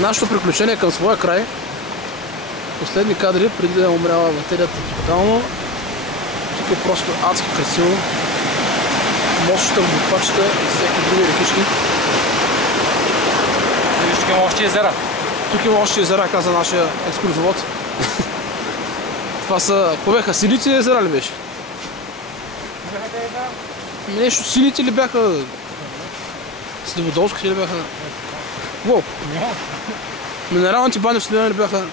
Нашето приключение към своя край. Последни кадри, преди да е умряла батерията тотално. Тук е просто адски красиво. Мощта, буквачета и всеки други рекички. Тук има още езера. Тук има още езера, каза нашия екскурзовод. Това са, какво бяха, силите езера ли беше? Нещо, силите ли бяха? Сливодолските ли бяха? Воу! Минералните бани в Сливен ли бяха?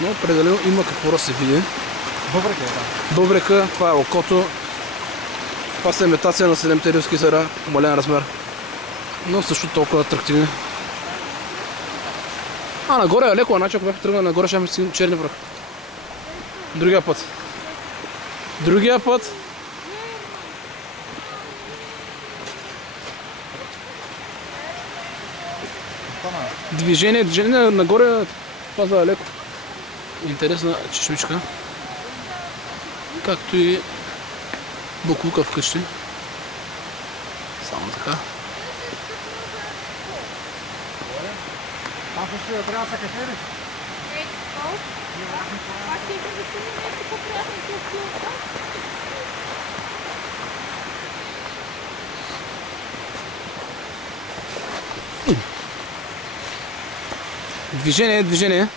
Но определено има какво да се види. Бъбрека е, да. Бъбрека, това е окото. Това са имитация на 7-те рилски езера, мален размер. Но също толкова атрактивни. Нагоре е леко, иначе ако бяха тръгнали нагоре, ще имаме черни връх. Другия път. Другия път. Движение нагоре, това е леко. Интересна чешмичка. Както и буклука вкъщи. Само така. Там също да трябва да са кафери. Движение.